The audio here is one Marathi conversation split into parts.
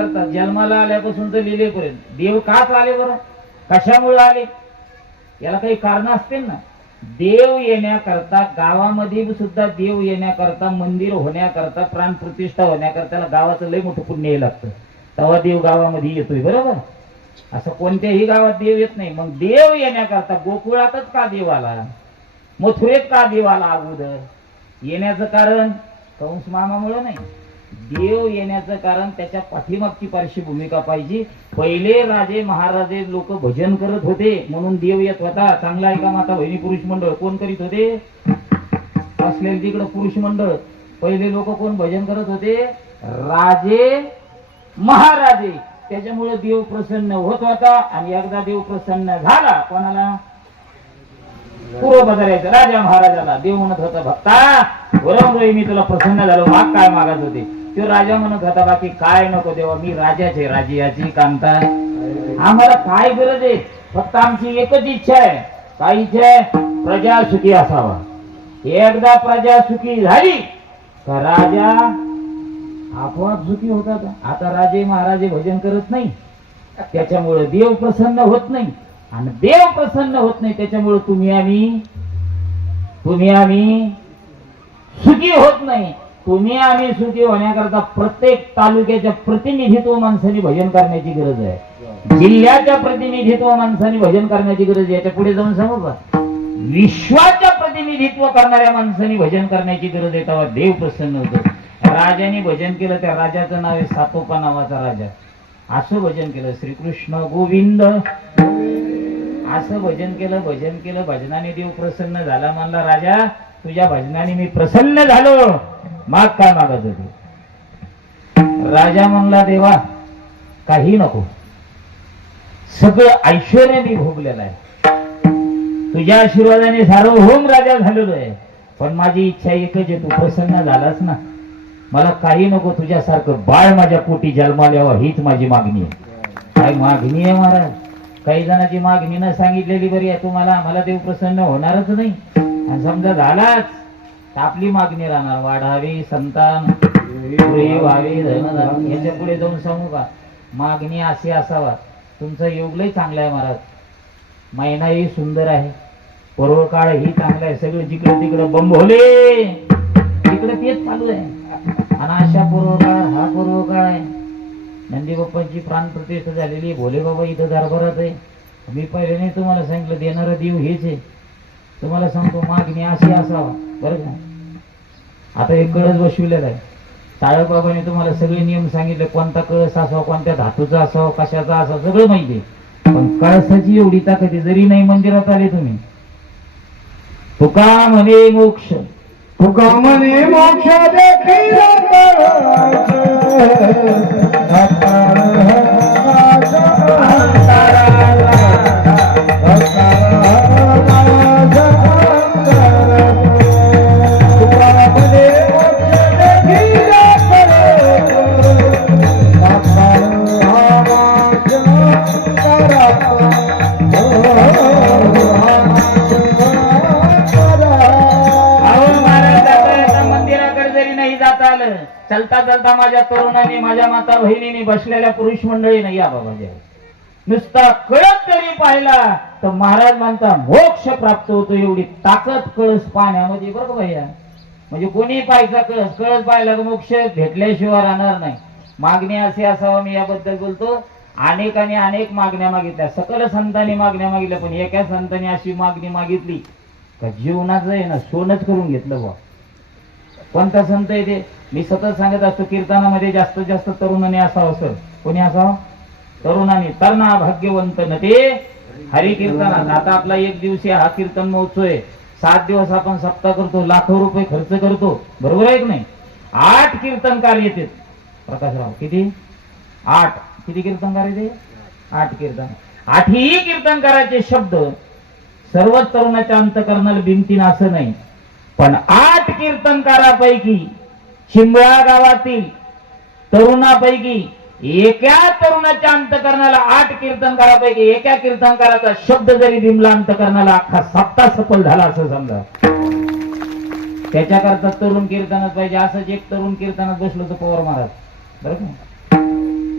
करतात, जन्माला आल्यापासून तर लिहिलेपर्यंत देव काच आले बरं, कशामुळे आले याला काही कारण असतील ना. देव येण्याकरता गावामध्ये सुद्धा देव येण्याकरता, मंदिर होण्याकरता, प्राणप्रतिष्ठा होण्याकरता गावाचं लय मोठं पुण्य लागतं, तेव्हा देव गावामध्ये येतोय. बरोबर, असं कोणत्याही गावात देव येत नाही. मग देव येण्याकरता गोकुळातच का देव आला, मथुरेत का देव आला अगोदर? येण्याचं कारण कंस मामामुळे नाही, देव येण्याचं कारण त्याच्या पाठीमागची पारशी भूमिका पाहिजे. पहिले राजे महाराजे लोक भजन करत होते म्हणून देव येत होता. चांगला आहे का माता बहिणी? पुरुष मंडळ कोण करीत होते? असलेले तिकडं पुरुष मंडळ. पहिले लोक कोण भजन करत होते? राजे महाराजे. त्याच्यामुळे देव प्रसन्न होत होता. आणि एकदा देव प्रसन्न झाला कोणाला? पूर्व बदलायचं राजा महाराजाला. देव म्हणत होता, भक्ता बरोबर मी तुला प्रसन्न झालो, माग काय मागत होते? तो राजा म्हणत होता, बाकी काय नको देवा, मी राजाचे राजियाची कांता, आम्हाला काय गरज आहे, फक्त आमची एकच इच्छा आहे. काय इच्छा आहे? प्रजा सुखी असावा. एकदा प्रजा सुखी झाली का राजा आपोआप सुखी होतात. आता राजे महाराजे भजन करत नाही, त्याच्यामुळे देव प्रसन्न होत नाही. आणि देव प्रसन्न होत नाही त्याच्यामुळे तुम्ही आम्ही सुखी होत नाही. तुम्ही आम्ही सुखी होण्याकरता प्रत्येक तालुक्याच्या प्रतिनिधित्व माणसाने भजन करण्याची गरज आहे. जिल्ह्याच्या प्रतिनिधित्व माणसाने भजन करण्याची गरज आहे. याच्या पुढे जाऊन सांगू का? विश्वाच्या प्रतिनिधित्व करणाऱ्या माणसाने भजन करण्याची गरज आहे. तेव्हा देव प्रसन्न होतो. राजाने भजन केलं, त्या राजाचं नाव आहे सातोपा नावाचा राजा. असं भजन केलं, श्रीकृष्ण गोविंद असं भजन केलं. भजनाने देव प्रसन्न झाला. म्हणला, राजा तुझ्या भजनाने मी प्रसन्न झालो, माग काय मागत होते? राजा म्हणला, देवा काही नको, सगळं ऐश्वर्य मी भोगलेलं आहे, तुझ्या आशीर्वादाने सार्वभौम राजा झालेलो आहे. पण माझी इच्छा एकच आहे, तू प्रसन्न झालास ना, मला काही नको, तुझ्यासारखं बाळ माझ्या पोटी जन्माला यावं, हीच माझी मागणी आहे. काय मागणी आहे महाराज? काही जणांची मागणी न सांगितलेली बरी आहे. तुम्हाला आम्हाला देव प्रसन्न होणारच नाही. आणि समजा झालाच तर आपली मागणी राहणार, वाढावी संतान, व्हावे धन. याच्या पुढे जाऊन सांगू का? मागणी अशी असावा, तुमचा योग लय चांगला आहे महाराज, महिनाही सुंदर आहे, पूर्व काळ ही चांगला आहे, सगळं जिकडे तिकडे बंबोले तिकडे तेच चालू आहे. आणि अशा पूर्व काळ हा पूर्व काळ आहे. नंदी बाप्पांची प्राण प्रतिष्ठा झालेली, भोले बाबा इथं दरबारात आहे. मी पहिले नाही तुम्हाला सांगितलं, देणारा देव हेच आहे. तुम्हाला सांगतो, मागणी अशी असावा बरं का. आता एक कळस बसविलेला आहे. टाळक बाबाने तुम्हाला सगळे नियम सांगितले, कोणता कळस असावा, कोणत्या धातूचा असावा, कशाचा असावा, सगळं माहिती आहे. पण कळसाची एवढी ताकद आहे, जरी नाही मंदिरात आले तुम्ही, तुका म्हणे मोक्ष, तुका म्हणे मोक्ष देखील चलता चलता माझ्या तरुणाने, माझ्या माता बहिणीने, बसलेल्या पुरुष मंडळीने, या बाबा नुसता कळस जरी पाहिला तर महाराज म्हणता मोक्ष प्राप्त होतो. एवढी ताकद कळस पाण्यामध्ये बरं भैया. म्हणजे कोणी पाहायचा कळस, कळस पाहिला तर मोक्ष भेटल्याशिवाय राहणार नाही. मागणी अशी असावं, मी याबद्दल बोलतो. अनेकाने अनेक मागण्या मागितल्या, सकल संतांनी मागण्या मागितल्या, पण एका संतांनी अशी मागणी मागितली का जीवनाचं आहे ना सोनच करून घेतलं बा. कोणता संत आहे ते? मी सतत सांगत असतो, कीर्तनामध्ये जास्तीत जास्त तरुणाने असावं. सर कोणी असावं? तरुणाने. तरणा भाग्यवंत न ते हरी कीर्तनात. आता आपला एक दिवशी हा कीर्तन महोत्सव आहे. 7 दिवस आपण सप्ताह करतो, लाखो रुपये खर्च करतो, बरोबर आहे की नाही? 8 कीर्तनकार येतात. प्रकाशराव किती? 8. किती कीर्तनकार येते? 8 कीर्तन. 8ही कीर्तनकाराचे शब्द सर्वच तरुणाच्या अंतकरणाला बिनतीन असं नाही, पण 8 कीर्तनकारापैकी शिंबळा गावातील तरुणापैकी एका तरुणाच्या अंतकरणाला 8 कीर्तनकारापैकी एका कीर्तनकाराचा शब्द जरी बिमला अंतकरणाला, अख्खा सप्ताह सफल झाला असं समजा. त्याच्याकरता तरुण कीर्तनात पाहिजे. असंच एक तरुण कीर्तनात बसलो तर पवार महाराज बरं का,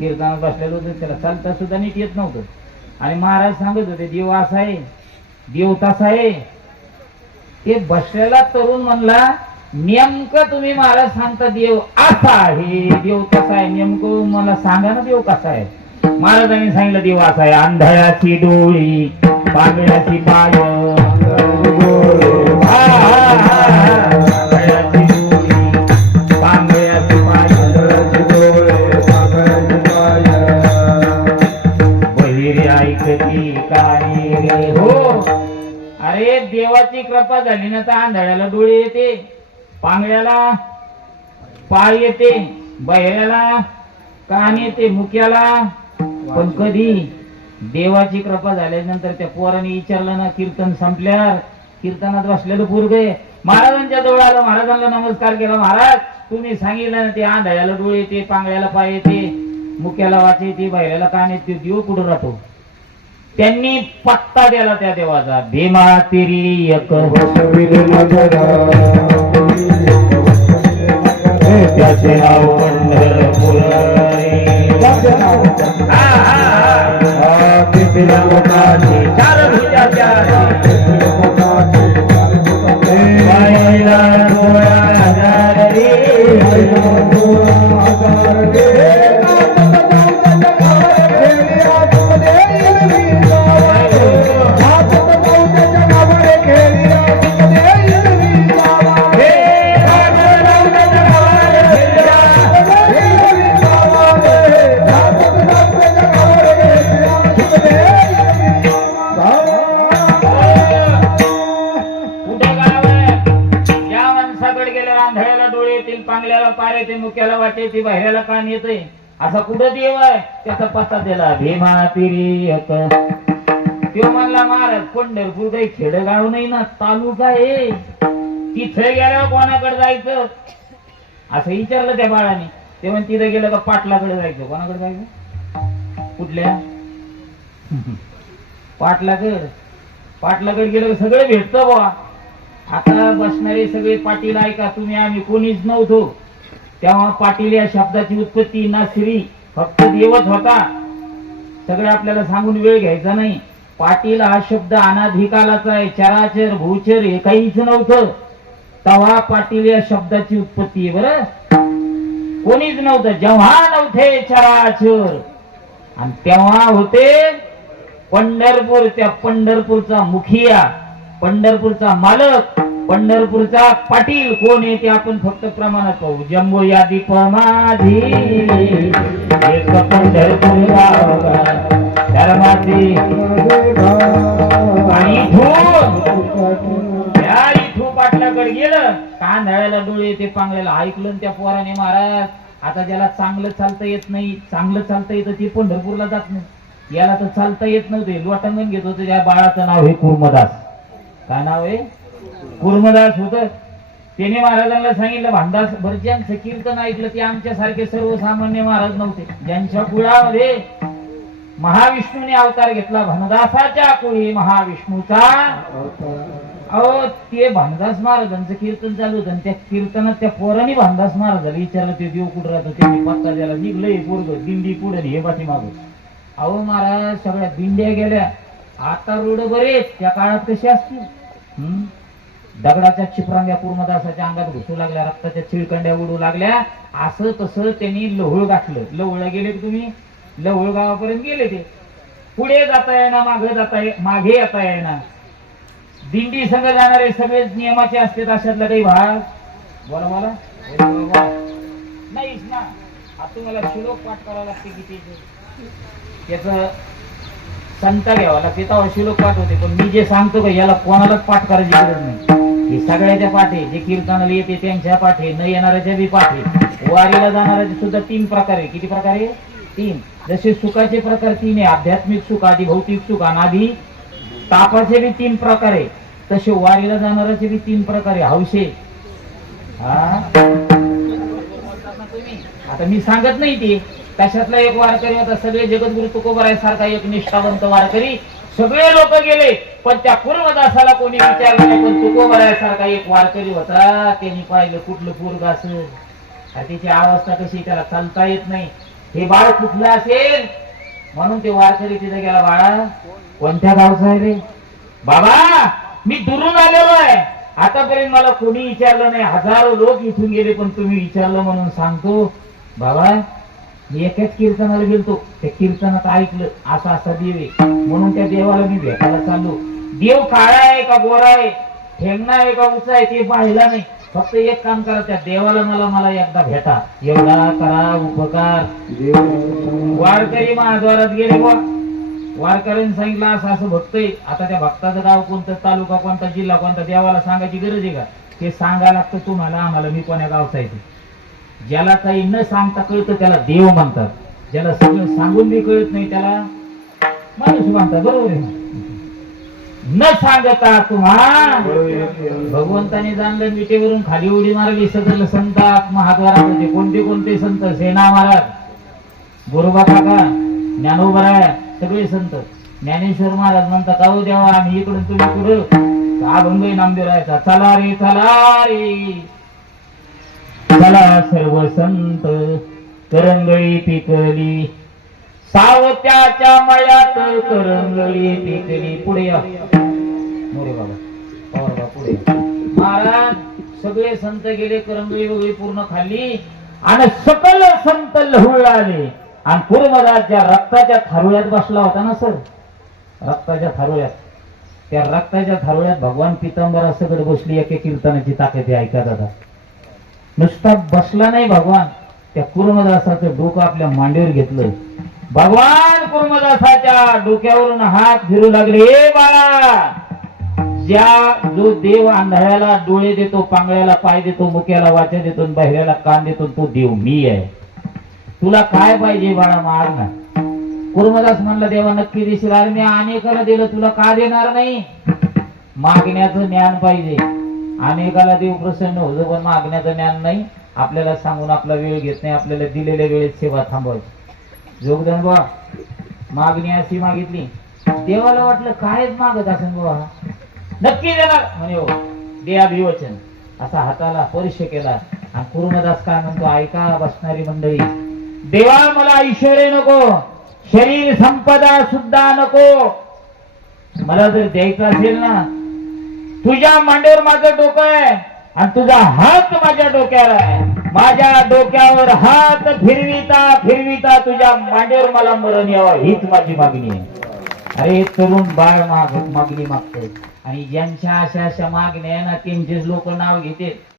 कीर्तनात बसलेलं होतं, त्याला चालता सुद्धा नीट येत नव्हतं आणि महाराज सांगत होते देव असा आहे, देव तसा आहे. ते बसलेला तरुण म्हणला नेमकं तुम्ही महाराज सांगता देव असा आहे, देव तसा आहे, नेमकं मला सांगा ना देव कसा आहे. महाराजांनी सांगितलं देव असा आहे, आंधळ्याची डोळी, पांगळ्याची पाय, आंधळ्याची डोळी, पांगळ्याची पाय, बहिरे ऐकती काही रे हो. अरे देवाची कृपा झाली ना तर आंधळ्याला डोळे येते, पांगळ्याला पाय येते, बहिऱ्याला कान येते, मुक्याला. पण कधी देवाची कृपा झाल्यानंतर त्या पोराने विचारलं ना कीर्तन संपल्यावर, कीर्तनात बसलेलं पोरग महाराजांच्या जवळ आलं, महाराजांना नमस्कार केला. महाराज तुम्ही सांगितलं ना ते आंधळ्याला डोळे येते, पांगळ्याला पाय येते, मुक्याला वाच येते, बहिऱ्याला कान येते, देव कुठं राहतो. त्यांनी पत्ता दिला त्या देवाचा, भीमा तिरी एक त्याचे नाव पंढरपूर चार भुजाच्या पांगल्याला पार येते, मुक्याला वाटेते, बाहेरला कान येते, असा कुठं देव आहे. त्याचा पत्ता दिला भीमा तिरी एक. तो म्हणला महाराज पंढरपूर काही खेडगाव नाही ना, तालुका आहे, तिथे गेल्यावर कोणाकडे जायचं असं विचारलं त्या बाळाने. ते म्हण तिथे गेलं का पाटलाकडे जायचं. कोणाकडे जायचं? कुठल्या पाटलाकडे गेलं का सगळं भेटतं बुवा. आता बसणारे सगळे पाटील ऐका तुम्ही, आम्ही कोणीच नव्हतो तेव्हा. पाटील या शब्दाची उत्पत्ती ना श्री, फक्त देवच होता. सगळे आपल्याला सांगून वेळ घ्यायचा नाही. पाटील हा शब्द अनाधिकालाचा आहे, चराचर भूचर हे काहीच नव्हतं तेव्हा पाटील या शब्दाची उत्पत्ती आहे. बरं कोणीच नव्हतं जेव्हा नव्हते चराचर, आणि तेव्हा होते पंढरपूर. त्या पंढरपूरचा मुखिया, पंढरपूरचा मालक, पंढरपूरचा पाटील कोण आहे ते आपण फक्त प्रमाणात पाहू. जम्बो या दीप माझी एक पंढरपूर धर्माची, आणि इथून पाटलाकडे गेलं, कांदळ्याला डोळे ते पांगळ्याला ऐकलं त्या पोराने महाराज आता ज्याला चांगलं चालता येत नाही, चांगलं चालता येतं ते पंढरपूरला जात नाही. याला तर चालता येत नव्हते, लोटांगण घेत होते. त्या बाळाचं नाव हे कुर्मदास. काय नाव आहे? कुर्मदास होत. त्याने महाराजांना सांगितलं भांडास भरज्यांचं कीर्तन ऐकलं ते आमच्यासारखे सर्वसामान्य महाराज नव्हते. ज्यांच्या कुळामध्ये महाविष्णूने अवतार घेतला, भनदासाच्या कुळी महाविष्णूचा. अहो ते भानदास महाराजांचं कीर्तन चालू होतं, त्या कीर्तनात त्या पोरांनी भानदास महाराजाला विचारलं ते देव कुठं राहतो. त्यांनी पत्ता द्यायला निघलंय पोरग, दिंडी पुढे हे पाठी मागं. अहो महाराज सगळ्या दिंड्या गेल्या. आता रोड बरेच, त्या काळात कशी असतील, दगडाच्या चिपरांग्या कुर्मदासाच्या अंगात घुसू लागल्या, रक्ताच्या चिळकंड्या उडू लागल्या. असं तसं त्यांनी लहुळ गाठलं. लहुळला गेले तुम्ही, लहुळ गावापर्यंत गेले. ते पुढे जाता येईना, मागे येता येईना. दिंडी संघ जाणारे सगळेच नियमाचे असतात. अशातला काही भाग बोला नाहीच ना. आता तुम्हाला श्लोक पाठ करावा लागते किती, त्याच संता घ्यावा लागते तेव्हा श्लोक पाठ होते. पण मी जे सांगतो का याला कोणालाच पाठ करायची गरज नाही. हे सगळ्याच्या पाठे, जे कीर्तनाला येते त्यांच्या पाठे, न येणाऱ्याच्या बी पाठे. वारीला जाणाऱ्याचे सुद्धा 3 प्रकार आहे. किती प्रकार आहे? 3. जसे सुखाचे प्रकार 3 आहे, आध्यात्मिक सुख, आधी भौतिक सुख, अनाधी तापाचे बी 3 प्रकार आहे. तसे वारीला जाणाऱ्याचे बी 3 प्रकार आहे. हौशे आता मी सांगत नाही ते, तशातला एक वारकरी होता. सगळे जगद्गुरु तुकोबाराय सारखा एक निष्ठावंत वारकरी. सगळे लोक गेले पण त्या कुर्मदासाला कोणी विचारलं नाही. पण तुकोबाराय सारखा एक वारकरी होता. त्यांनी पाहिलं कुठलं पोरग असं, त्याची अवस्था कशी, त्याला चालता येत नाही. हे बाळ कुठलं असेल म्हणून ते वारकरी तिथे गेला. बाळा कोणत्या गावचा आहे रे? बाबा मी दुरून आलेलो आहे. आतापर्यंत मला कोणी विचारलं नाही, हजारो लोक इथून गेले, पण तुम्ही विचारलं म्हणून सांगतो. बाबा मी एकाच कीर्तनाला गेलतो, त्या कीर्तनात ऐकलं असा असा देव आहे, म्हणून त्या देवाला मी भेटायला चाललो. देव काळा आहे का गोरा आहे, ठेंगणा आहे का उंचा आहे ते पाहिला नाही. फक्त एक काम करा, त्या देवाला मला एकदा भेटा, एवढा करा उपकार. वारकरी महाद्वारात गेले बा. वारकऱ्यांनी सांगितलं असं असं भक्त आहे. आता त्या भक्ताचं गाव कोणतं, तालुका कोणता, जिल्हा कोणता, देवाला सांगायची गरज आहे का? ते सांगायला लागतं तुम्हाला आम्हाला. मी कोण्या गावचा आहे ते. ज्याला काही न सांगता कळतं त्याला देव म्हणतात, ज्याला सगळं सांगून बी कळत नाही त्याला माणूस म्हणतात. बरोबर आहे. न सांगता तुम्हा भगवंताने जाणलं, मिठेवरून खाली उडी मारली. सगळं संत महाद्वारात होते. कोणते कोणते संत? सेना महाराज, गोरोबा काका, ज्ञानोबराय, सगळे संत. ज्ञानेश्वर महाराज म्हणतात, अहो देवा आम्ही इकडून तुम्ही पुढं अभंग नामदेव राहायचा. चला रे चला रे चला सर्व संत करंगळी पिकली, सावत्याच्या मळ्यात करंगळी पिकली. पुढे या मोरे बाबा, पवार बाबा पुढे या. महाराज सगळे संत गेले, करंगळी वगैरे पूर्ण खाल्ली आणि सकल संत लहुळले. आणि कुर्मदासच्या रक्ताच्या थारोळ्यात बसला होता ना सर, रक्ताच्या थारोळ्यात. त्या रक्ताच्या थारोळ्यात भगवान पितांबरा सगळं बसली. एके कीर्तनाची ताकद आहे, ऐका दादा. नुसता बसला नाही भगवान, त्या कुर्मदासाचं डोकं आपल्या मांडीवर घेतलं. भगवान कुर्मदासाच्या डोक्यावरून हात फिरू लागले. हे बाळा, जो देव आंधळ्याला डोळे देतो, पांगळ्याला पाय देतो, मुक्याला वाचा देतो, बहिऱ्याला कान देतो, तो देव मी आहे. तुला काय पाहिजे बाळा, माग ना. कुर्मदास म्हणला, देवा नक्की देशील. अरे मी अनेकाला दिलं, तुला का देणार नाही? मागण्याचं ज्ञान पाहिजे. अनेकाला देव प्रसन्न होतो, पण मागण्याचं ज्ञान नाही. आपल्याला सांगून आपला वेळ घेत नाही, आपल्याला दिलेल्या वेळेत सेवा थांबवायची. जोगदन बा मागणी अशी मागितली, देवाला वाटलं कायच मागत असेल बाबा, नक्की देणार म्हणे. हो दे अभिवचन. असा हाताला स्पर्श केला. आणि कुर्मदास काय म्हणतो, ऐका बसणारी मंडळी, देवा मला ऐश्वर्य नको, शरीर संपदा सुद्धा नको. मला जर द्यायचं असेल ना, तुझ्या मांडीवर माझं डोकं आहे आणि तुझा हात माझ्या डोक्यावर आहे. माझ्या डोक्यावर हात फिरविता फिरविता तुझ्या मांडीवर मला मरण यावं, हीच माझी मागणी आहे. अरे तरुण बाळ मागणी मागतोय. आणि ज्यांच्या अशा अशा मागण्या ना, त्यांचेच लोक नाव घेते.